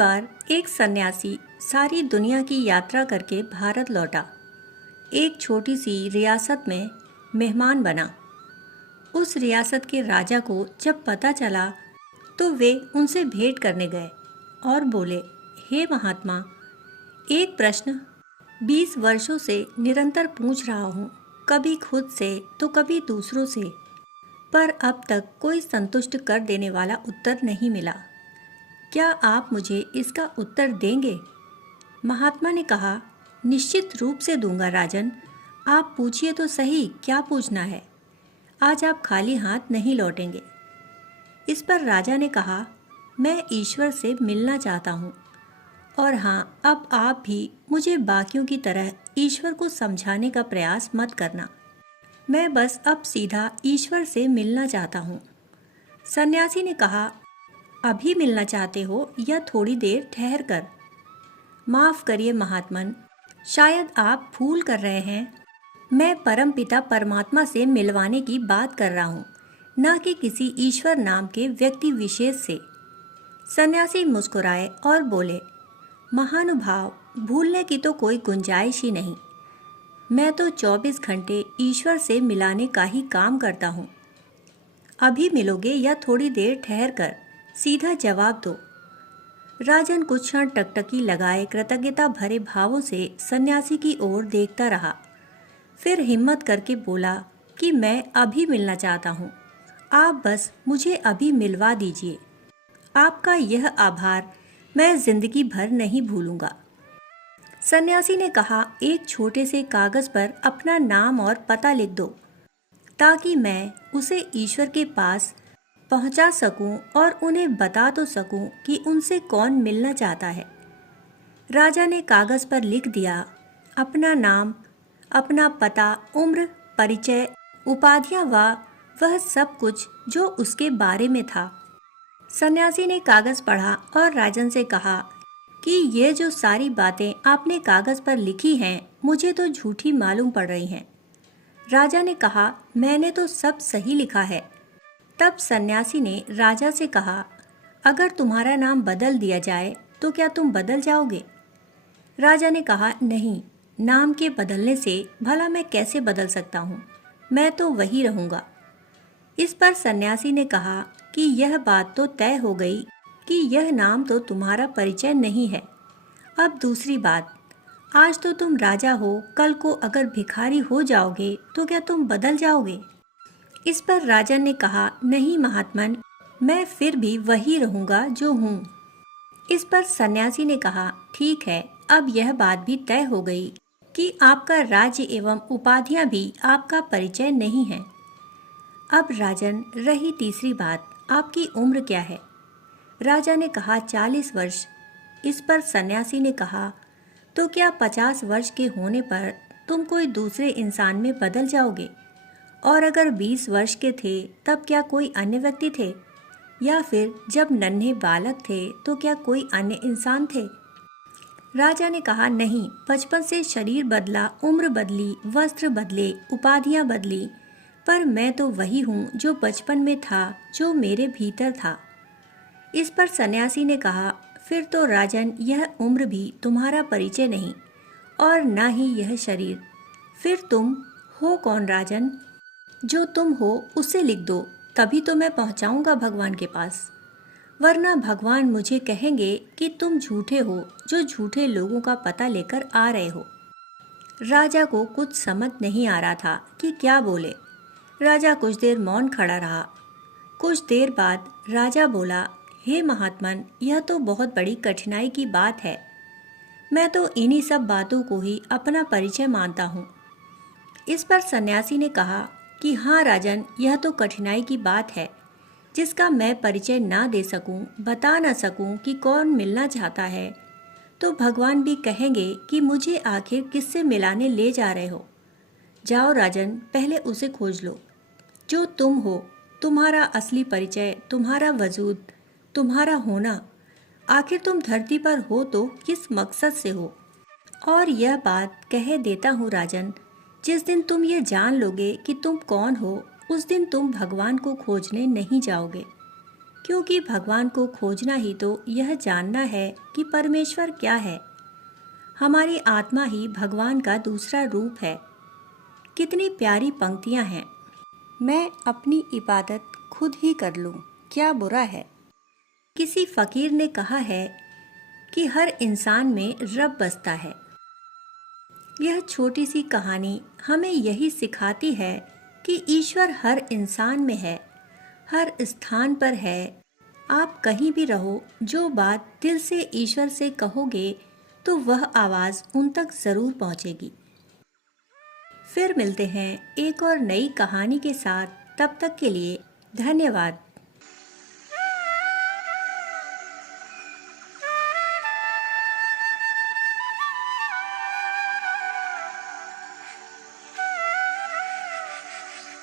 बार एक सन्यासी सारी दुनिया की यात्रा करके भारत लौटा। एक छोटी सी रियासत में मेहमान बना। उस रियासत के राजा को जब पता चला तो वे उनसे भेंट करने गए और बोले, हे महात्मा, एक प्रश्न 20 वर्षों से निरंतर पूछ रहा हूँ, कभी खुद से तो कभी दूसरों से, पर अब तक कोई संतुष्ट कर देने वाला उत्तर नहीं मिला। क्या आप मुझे इसका उत्तर देंगे? महात्मा ने कहा, निश्चित रूप से दूंगा राजन। आप पूछिए तो सही, क्या पूछना है? आज आप खाली हाथ नहीं लौटेंगे। इस पर राजा ने कहा, मैं ईश्वर से मिलना चाहता हूँ, और हाँ, अब आप भी मुझे बाकियों की तरह ईश्वर को समझाने का प्रयास मत करना। मैं बस अब सीधा ईश्वर से मिलना चाहता हूँ। सन्यासी ने कहा, अभी मिलना चाहते हो या थोड़ी देर ठहर कर? माफ करिए महात्मन, शायद आप भूल कर रहे हैं। मैं परमपिता परमात्मा से मिलवाने की बात कर रहा हूँ, न कि किसी ईश्वर नाम के व्यक्ति विशेष से। सन्यासी मुस्कुराए और बोले, महानुभाव, भूलने की तो कोई गुंजाइश ही नहीं। मैं तो 24 घंटे ईश्वर से मिलाने का ही काम करता हूँ। अभी मिलोगे या थोड़ी देर ठहर कर? सीधा जवाब दो। राजन कुछ क्षण टकटकी लगाए कृतज्ञता भरे भावों से सन्यासी की ओर देखता रहा। फिर हिम्मत करके बोला कि मैं अभी मिलना चाहता हूँ। आप बस मुझे अभी मिलवा दीजिए। आपका यह आभार मैं जिंदगी भर नहीं भूलूंगा। सन्यासी ने कहा, एक छोटे से कागज पर अपना नाम और पता लिख दो, ताकि मैं उसे ईश्वर के पास पहुंचा सकूं और उन्हें बता तो सकूं कि उनसे कौन मिलना चाहता है। राजा ने कागज पर लिख दिया अपना नाम, अपना पता, उम्र, परिचय, उपाधियां व वह सब कुछ जो उसके बारे में था। सन्यासी ने कागज पढ़ा और राजन से कहा कि ये जो सारी बातें आपने कागज पर लिखी हैं, मुझे तो झूठी मालूम पड़ रही हैं। राजा ने कहा, मैंने तो सब सही लिखा है। तब सन्यासी ने राजा से कहा, अगर तुम्हारा नाम बदल दिया जाए तो क्या तुम बदल जाओगे? राजा ने कहा, नहीं, नाम के बदलने से भला मैं कैसे बदल सकता हूँ? मैं तो वही रहूँगा। इस पर सन्यासी ने कहा कि यह बात तो तय हो गई कि यह नाम तो तुम्हारा परिचय नहीं है। अब दूसरी बात, आज तो तुम राजा हो, कल को अगर भिखारी हो जाओगे तो क्या तुम बदल जाओगे? इस पर राजन ने कहा, नहीं महात्मन, मैं फिर भी वही रहूंगा जो हूँ। इस पर सन्यासी ने कहा, ठीक है, अब यह बात भी तय हो गई कि आपका राज्य एवं उपाधियां भी आपका परिचय नहीं है। अब राजन, रही तीसरी बात, आपकी उम्र क्या है? राजा ने कहा, 40 वर्ष। इस पर सन्यासी ने कहा, तो क्या 50 वर्ष के होने पर तुम कोई दूसरे इंसान में बदल जाओगे? और अगर 20 वर्ष के थे तब क्या कोई अन्य व्यक्ति थे? या फिर जब नन्हे बालक थे तो क्या कोई अन्य इंसान थे? राजा ने कहा, नहीं, बचपन से शरीर बदला, उम्र बदली, वस्त्र बदले, उपाधियां बदली, पर मैं तो वही हूँ जो बचपन में था, जो मेरे भीतर था। इस पर सन्यासी ने कहा, फिर तो राजन, यह उम्र भी तुम्हारा परिचय नहीं और न ही यह शरीर। फिर तुम हो कौन राजन? जो तुम हो उसे लिख दो, तभी तो मैं पहुंचाऊंगा भगवान के पास। वरना भगवान मुझे कहेंगे कि तुम झूठे हो, जो झूठे लोगों का पता लेकर आ रहे हो। राजा को कुछ समझ नहीं आ रहा था कि क्या बोले। राजा कुछ देर मौन खड़ा रहा। कुछ देर बाद राजा बोला, हे महात्मन, यह तो बहुत बड़ी कठिनाई की बात है। मैं तो इन्हीं सब बातों को ही अपना परिचय मानता हूँ। इस पर सन्यासी ने कहा कि हाँ राजन, यह तो कठिनाई की बात है, जिसका मैं परिचय ना दे सकूं, बता ना सकूं कि कौन मिलना चाहता है, तो भगवान भी कहेंगे कि मुझे आखिर किससे मिलाने ले जा रहे हो। जाओ राजन, पहले उसे खोज लो जो तुम हो, तुम्हारा असली परिचय, तुम्हारा वजूद, तुम्हारा होना। आखिर तुम धरती पर हो तो किस मकसद से हो? और यह बात कह देता हूँ राजन, जिस दिन तुम ये जान लोगे कि तुम कौन हो, उस दिन तुम भगवान को खोजने नहीं जाओगे। क्योंकि भगवान को खोजना ही तो यह जानना है कि परमेश्वर क्या है। हमारी आत्मा ही भगवान का दूसरा रूप है। कितनी प्यारी पंक्तियां हैं। मैं अपनी इबादत खुद ही कर लूं, क्या बुरा है। किसी फकीर ने कहा है कि हर इंसान में रब बसता है। यह छोटी सी कहानी हमें यही सिखाती है कि ईश्वर हर इंसान में है, हर स्थान पर है। आप कहीं भी रहो, जो बात दिल से ईश्वर से कहोगे तो वह आवाज़ उन तक ज़रूर पहुँचेगी। फिर मिलते हैं एक और नई कहानी के साथ। तब तक के लिए धन्यवाद।